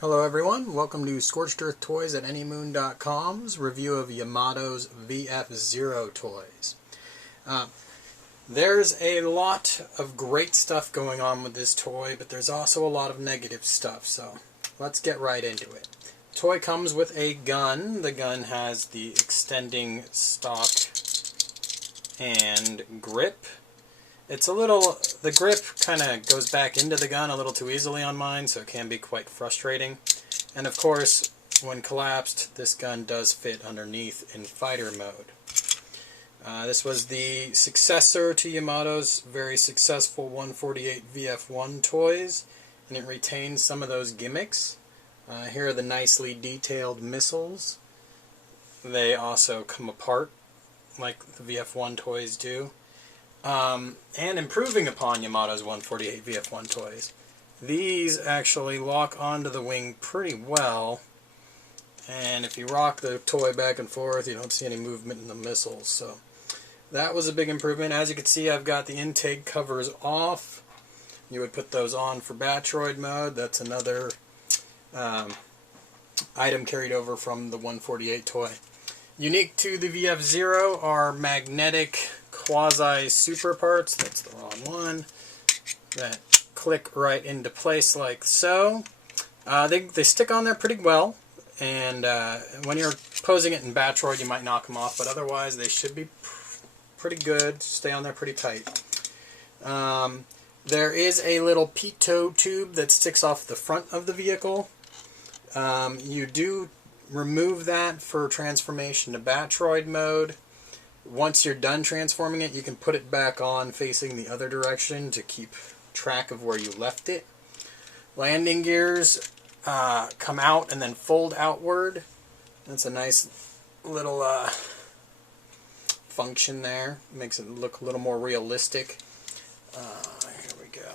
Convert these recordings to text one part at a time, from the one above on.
Hello everyone, welcome to Scorched Earth Toys at anymoon.com's review of Yamato's VF-0 toys. There's a lot of great stuff going on with this toy, but there's also a lot of negative stuff, so let's get right into it. The toy comes with a gun. The gun has the extending stock and grip. The grip kind of goes back into the gun a little too easily on mine, so it can be quite frustrating. And of course, when collapsed, this gun does fit underneath in fighter mode. This was the successor to Yamato's very successful 148 VF-1 toys, and it retains some of those gimmicks. Here are the nicely detailed missiles. They also come apart like the VF-1 toys do. And improving upon Yamato's 148 VF-1 toys. These actually lock onto the wing pretty well, and if you rock the toy back and forth, you don't see any movement in the missiles, so that was a big improvement. As you can see, I've got the intake covers off. You would put those on for Battroid mode. That's another item carried over from the 148 toy. Unique to the VF-0 are magnetic quasi-super parts, that's the wrong one, that click right into place like so. They stick on there pretty well, and when you're posing it in Battroid you might knock them off, but otherwise they should be pretty good, stay on there pretty tight. There is a little pitot tube that sticks off the front of the vehicle. You do remove that for transformation to Battroid mode. Once you're done transforming it, you can put it back on facing the other direction to keep track of where you left it. Landing gears come out and then fold outward. That's a nice little function there. Makes it look a little more realistic. Here we go.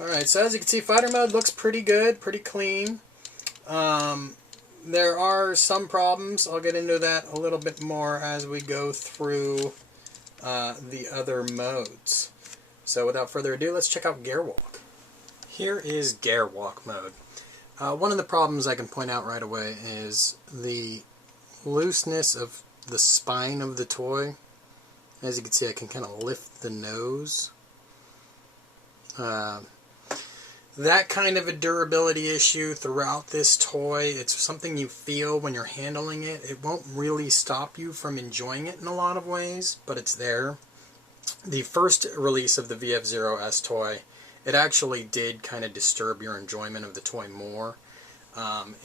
Alright, so as you can see, fighter mode looks pretty good, pretty clean. There are some problems. I'll get into that a little bit more as we go through the other modes. So without further ado, let's check out Gwalk. Here is Gwalk mode. One of the problems I can point out right away is the looseness of the spine of the toy. As you can see, I can kind of lift the nose. That kind of a durability issue throughout this toy. It's something you feel when you're handling it. It won't really stop you from enjoying it in a lot of ways, but it's there. The first release of the VF-0S toy, it actually did kind of disturb your enjoyment of the toy more,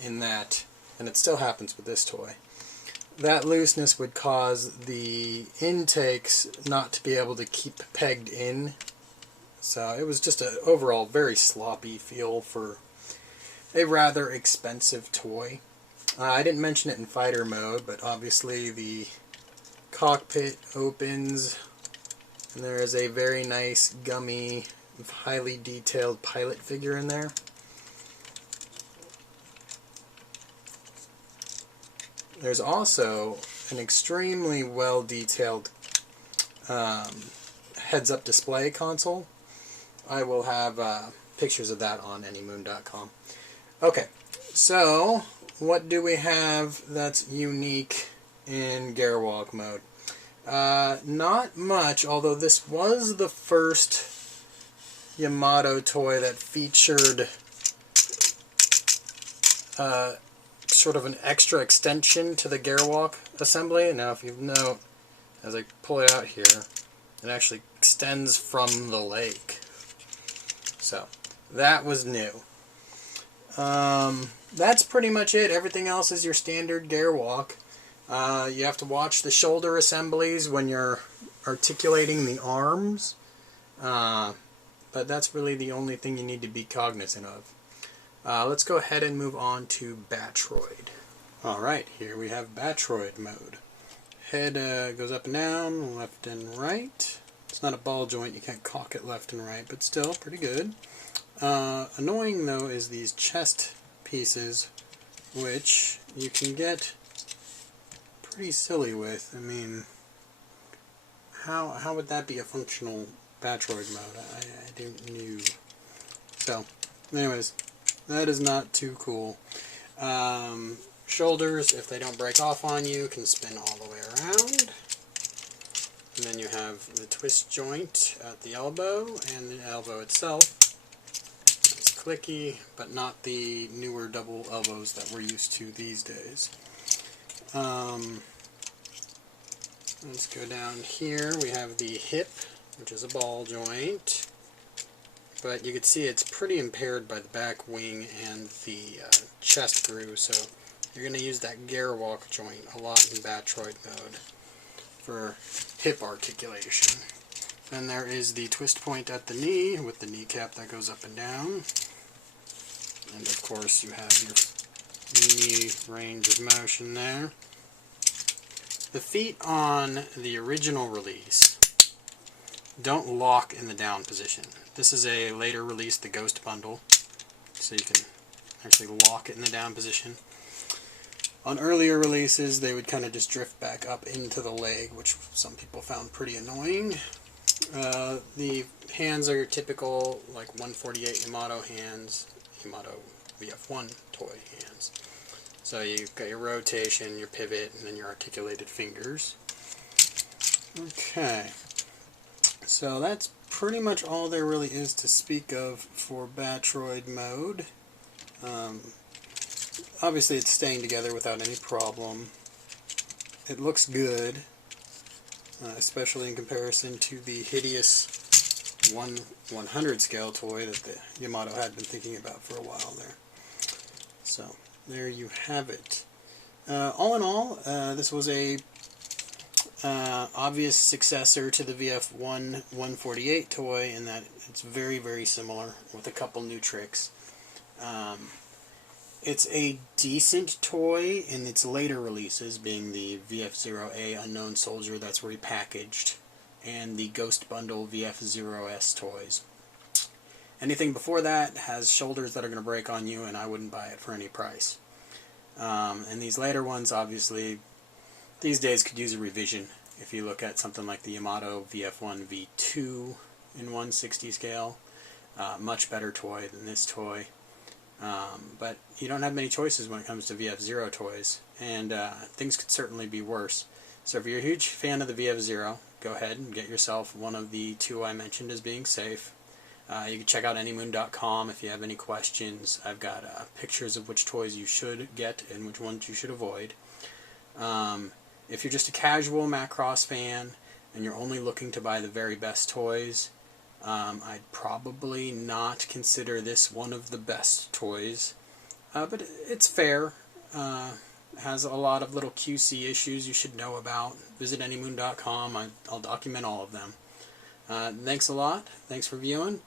in that, and it still happens with this toy, that looseness would cause the intakes not to be able to keep pegged in. So it was just an overall very sloppy feel for a rather expensive toy. I didn't mention it in fighter mode, but obviously the cockpit opens and there is a very nice gummy, highly detailed pilot figure in there. There's also an extremely well detailed heads-up display console. I will have pictures of that on anymoon.com. Okay, so what do we have that's unique in Gwalk mode? Not much, although this was the first Yamato toy that featured sort of an extra extension to the Gwalk assembly. Now if you note, as I pull it out here, it actually extends from the leg. So, that was new. That's pretty much it. Everything else is your standard Gwalk. You have to watch the shoulder assemblies when you're articulating the arms. But that's really the only thing you need to be cognizant of. Let's go ahead and move on to Battroid. Alright, here we have Battroid mode. Head goes up and down, left and right. It's not a ball joint, you can't cock it left and right, but still pretty good. Annoying though is these chest pieces, which you can get pretty silly with. I mean, how would that be a functional Battroid mode? I don't know. So, anyways, That is not too cool. Shoulders, if they don't break off on you, can spin all the way around. And then you have the twist joint at the elbow, and the elbow itself. It's clicky, but not the newer double elbows that we're used to these days. Let's go down here. We have the hip, which is a ball joint. But you can see it's pretty impaired by the back wing and the chest groove, so you're going to use that Gwalk joint a lot in Battroid mode for hip articulation. Then there is the twist point at the knee with the kneecap that goes up and down. And of course you have your knee range of motion there. The feet on the original release don't lock in the down position. This is a later release, the Ghost Bundle, so you can actually lock it in the down position. On earlier releases, they would kind of just drift back up into the leg, which some people found pretty annoying. The hands are your typical, like 148 Yamato hands, Yamato VF-1 toy hands. So you've got your rotation, your pivot, and then your articulated fingers. Okay, so that's pretty much all there really is to speak of for Battroid mode. Obviously it's staying together without any problem. It looks good, especially in comparison to the hideous 1/100 scale toy that the Yamato had been thinking about for a while there. So there you have it. All in all, this was a obvious successor to the VF-1 148 toy in that it's very, very similar with a couple new tricks. It's a decent toy in its later releases, being the VF-0A Unknown Soldier that's repackaged, and the Ghost Bundle VF-0S toys. Anything before that has shoulders that are going to break on you, and I wouldn't buy it for any price. And these later ones, obviously, these days could use a revision. If you look at something like the Yamato VF-1 V2 in 1/60 scale, much better toy than this toy. But you don't have many choices when it comes to VF-0 toys, and things could certainly be worse. So if you're a huge fan of the VF-0, go ahead and get yourself one of the two I mentioned as being safe. You can check out anymoon.com if you have any questions. I've got pictures of which toys you should get and which ones you should avoid. If you're just a casual Macross fan and you're only looking to buy the very best toys, I'd probably not consider this one of the best toys. But it's fair. Has a lot of little QC issues you should know about. Visit anymoon.com. I'll document all of them. Thanks a lot. Thanks for viewing.